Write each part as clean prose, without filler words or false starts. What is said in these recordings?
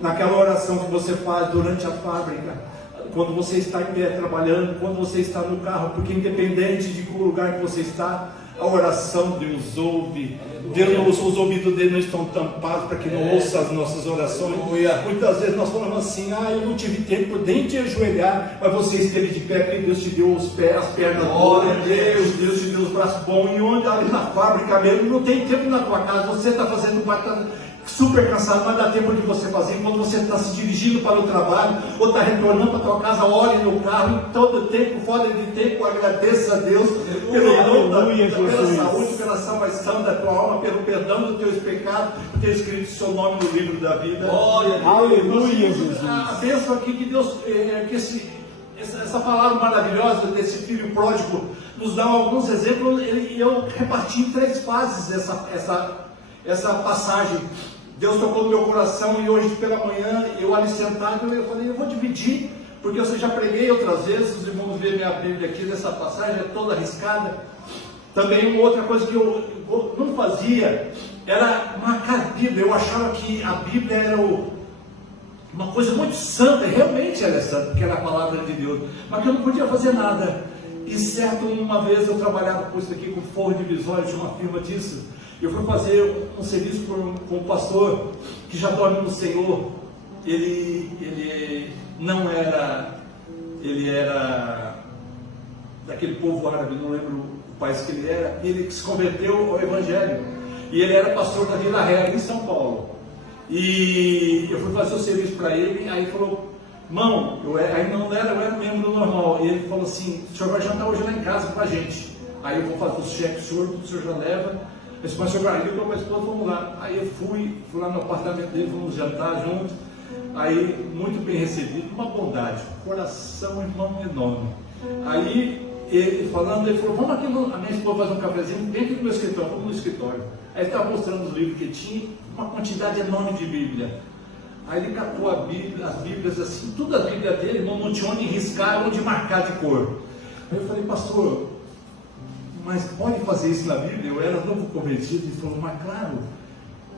naquela oração que você faz durante a fábrica, quando você está em pé trabalhando, quando você está no carro, porque independente de qual lugar que você está, a oração Deus ouve. Deus, os ouvidos dele não estão tampados para que não ouça as nossas orações. Muitas vezes nós falamos assim: eu não tive tempo nem de ajoelhar, mas você esteve de pé porque Deus te deu os pés, as pernas boas, Deus te deu os braços bons. E onde ali na fábrica mesmo, não tem tempo na tua casa, você está fazendo parte, super cansado, mas dá tempo de você fazer. Quando você está se dirigindo para o trabalho, ou está retornando para a tua casa, ore no carro, em todo tempo, fora de tempo, agradeça a Deus pela saúde, pela salvação da tua alma, pelo perdão dos teus pecados, por ter escrito seu nome no livro da vida. Aleluia, Jesus. A bênção aqui que Deus, essa palavra maravilhosa desse filho pródigo, nos dá alguns exemplos, e eu reparti em 3 fases essa passagem. Deus tocou no meu coração, e hoje pela manhã, eu ali sentado, eu falei: eu vou dividir, porque eu já preguei outras vezes. Os irmãos verem minha Bíblia aqui, nessa passagem é toda arriscada. Também uma outra coisa que eu não fazia era marcar a Bíblia. Eu achava que a Bíblia era uma coisa muito santa, realmente ela é santa, porque era a palavra de Deus, mas que eu não podia fazer nada. E certo, uma vez eu trabalhava com isso aqui, com forro divisório de uma firma disso. Eu fui fazer um serviço com um pastor que já dorme no Senhor. Ele era daquele povo árabe, não lembro o país que ele era. Ele se converteu ao Evangelho, e ele era pastor da Vila Real em São Paulo. E eu fui fazer o serviço para ele. Aí ele falou: irmão, eu era membro normal. E ele falou assim: o senhor vai jantar hoje lá em casa com a gente. Aí eu vou fazer o cheque do senhor já leva. Eu disse: mas senhor, aí eu com a minha esposa, vamos lá. Aí eu fui lá no apartamento dele, vamos jantar juntos. Aí, muito bem recebido, uma bondade, coração, irmão, enorme. Aí, ele falando, ele falou: vamos aqui, a minha esposa faz um cafezinho bem aqui no meu escritório. Vamos no escritório. Aí ele estava mostrando os livros que tinha, uma quantidade enorme de Bíblia. Aí ele catou a Bíblia, as Bíblias assim, tudo a Bíblia dele, não tinha onde riscar, onde marcar de cor. Aí eu falei: pastor, mas pode fazer isso na Bíblia? Eu era novo convertido. Ele falou: mas claro,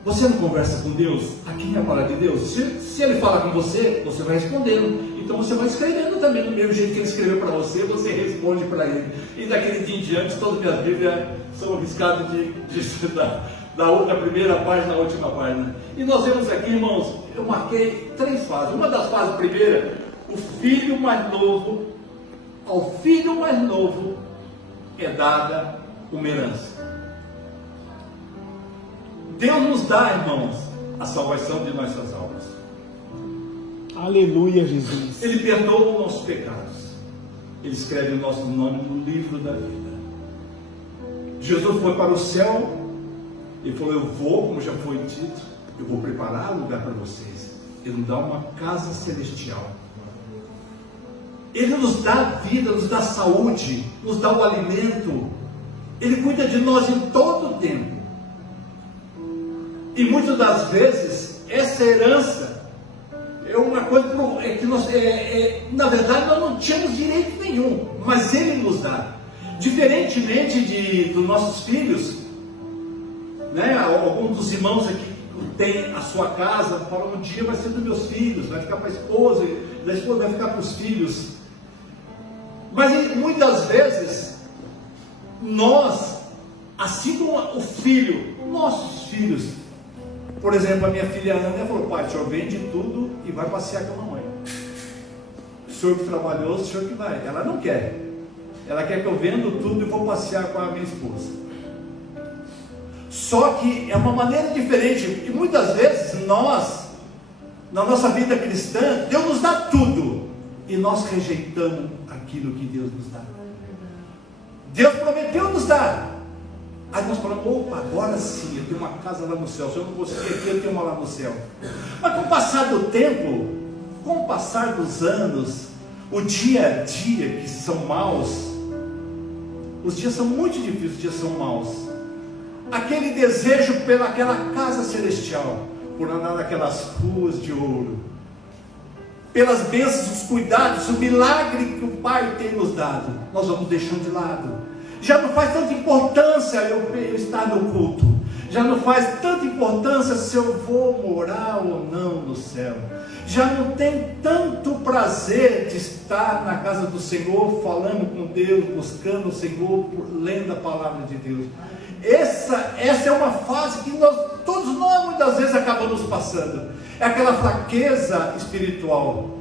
você não conversa com Deus? Aqui é a palavra de Deus. Se ele fala com você, você vai respondendo. Então você vai escrevendo também, do mesmo jeito que ele escreveu para você, você responde para ele. E daquele dia em diante, todas as minhas Bíblias são riscadas da primeira página à última página. E nós vemos aqui, irmãos, eu marquei 3 fases. Uma das fases primeira, o filho mais novo, ao filho mais novo é dada uma herança. Deus nos dá, irmãos, a salvação de nossas almas. Aleluia, Jesus. Ele perdoa os nossos pecados. Ele escreve o nosso nome no livro da vida. Jesus foi para o céu e falou: eu vou, como já foi dito, eu vou preparar lugar para vocês. Ele nos dá uma casa celestial. Ele nos dá vida, nos dá saúde, nos dá o alimento. Ele cuida de nós em todo o tempo. E muitas das vezes, essa herança é uma coisa que nós, na verdade, nós não tínhamos direito nenhum, mas Ele nos dá. Diferentemente dos nossos filhos, né? Alguns dos irmãos aqui tem a sua casa, falam: um dia vai ser dos meus filhos, vai ficar para a esposa, da esposa vai ficar para os filhos. Mas muitas vezes, nós, assim como o filho, nossos filhos, por exemplo, a minha filha Ana falou: pai, o senhor vende tudo e vai passear com a mamãe. O senhor que trabalhou, o senhor que vai. Ela não quer. Ela quer que eu vendo tudo e vou passear com a minha esposa. Só que é uma maneira diferente. E muitas vezes nós, na nossa vida cristã, Deus nos dá tudo e nós rejeitamos aquilo que Deus nos dá. Deus prometeu nos dar. Aí nós falamos: opa, agora sim, eu tenho uma casa lá no céu. Se eu não conseguir aqui, eu tenho uma lá no céu. Mas com o passar do tempo, com o passar dos anos, o dia a dia, que são maus, os dias são muito difíceis, os dias são maus. Aquele desejo pelaquela casa celestial, por andar naquelas ruas de ouro, pelas bênçãos, os cuidados, o milagre que o Pai tem nos dado, nós vamos deixando de lado. Já não faz tanta importância eu estar no culto. já não faz tanta importância se eu vou morar ou não no céu, já não tem tanto prazer de estar na casa do Senhor, falando com Deus, buscando o Senhor, lendo a palavra de Deus. Essa é uma fase que todos nós muitas vezes acabamos passando, é aquela fraqueza espiritual.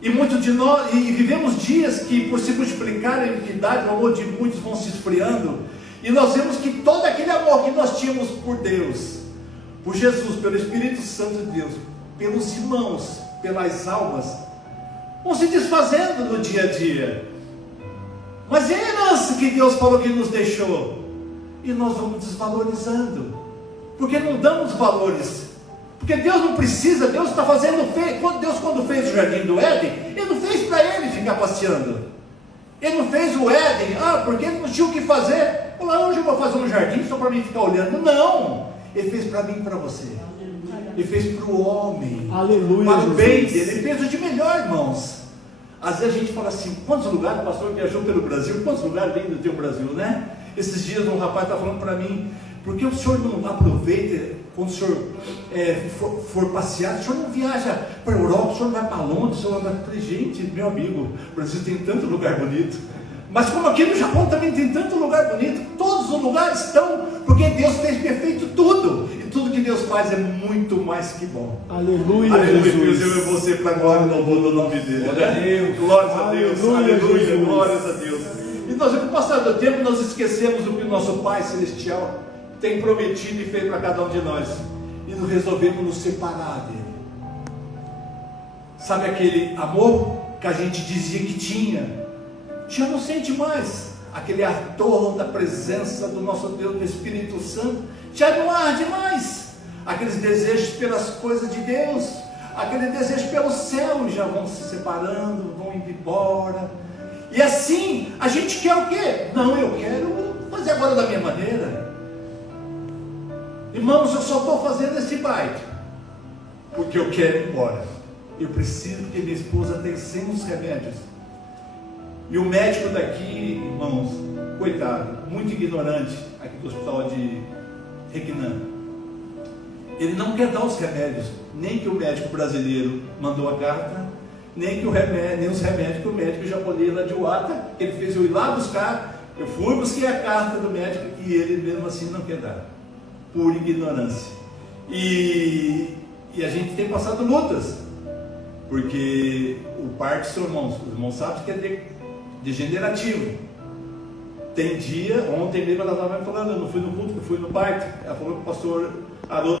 E muitos de nós, e vivemos dias que, por se multiplicarem a iniquidade, o amor de muitos vão se esfriando, e nós vemos que todo aquele amor que nós tínhamos por Deus, por Jesus, pelo Espírito Santo de Deus, pelos irmãos, pelas almas, vão se desfazendo no dia a dia. Mas e a herança que Deus falou que nos deixou? E nós vamos desvalorizando, porque não damos valores. Porque Deus não precisa, Deus está fazendo, Deus quando fez o jardim do Éden, Ele não fez para Ele ficar passeando. Ele não fez o Éden, porque Ele não tinha o que fazer. Olha, hoje eu vou fazer um jardim só para mim ficar olhando. Não, Ele fez para mim e para você. Ele fez para o homem, aleluia, para o bem Jesus. dele. Ele fez o de melhor, irmãos. Às vezes a gente fala assim, quantos lugares o pastor viajou pelo Brasil, quantos lugares vem do teu Brasil, né? Esses dias um rapaz está falando para mim, por que o senhor não aproveita, quando o senhor for passear, o senhor não viaja para a Europa, o senhor não vai para Londres, o senhor vai para... Gente, meu amigo, o Brasil tem tanto lugar bonito, mas como aqui no Japão também tem tanto lugar bonito, todos os lugares estão, porque Deus fez perfeito tudo, e tudo que Deus faz é muito mais que bom. Aleluia, Aleluia, Jesus. eu e você para a glória e louvor do nome dele. Glória a Deus. Glórias a Deus, Aleluia, aleluia, Jesus. glórias a Deus. E nós, com o passar do tempo, nós esquecemos o que o nosso Pai Celestial tem prometido e feito para cada um de nós, e nos resolvemos nos separar dele. Sabe aquele amor que a gente dizia que tinha? Já não sente mais. Aquele ardor da presença do nosso Deus, do Espírito Santo, já não arde mais. Aqueles desejos pelas coisas de Deus, aquele desejo pelo céu, já vão se separando, vão indo embora. E assim, a gente quer o quê? Não, eu quero fazer agora da minha maneira. Irmãos, eu só estou fazendo esse baile porque eu quero ir embora. Eu preciso, porque minha esposa tem 100 remédios. E o médico daqui, irmãos, coitado, muito ignorante, aqui do hospital de Requinan, ele não quer dar os remédios, nem que o médico brasileiro mandou a carta, nem os remédios que o médico japonês lá de Wata, ele fez eu ir lá buscar. Eu fui, busquei a carta do médico e ele mesmo assim não quer dar, por ignorância. E a gente tem passado lutas, porque o Parkinson, os irmãos sabem que é degenerativo. Tem dia, ontem mesmo ela estava falando, eu não fui no culto, eu fui no parque. Ela falou que o pastor Haroldo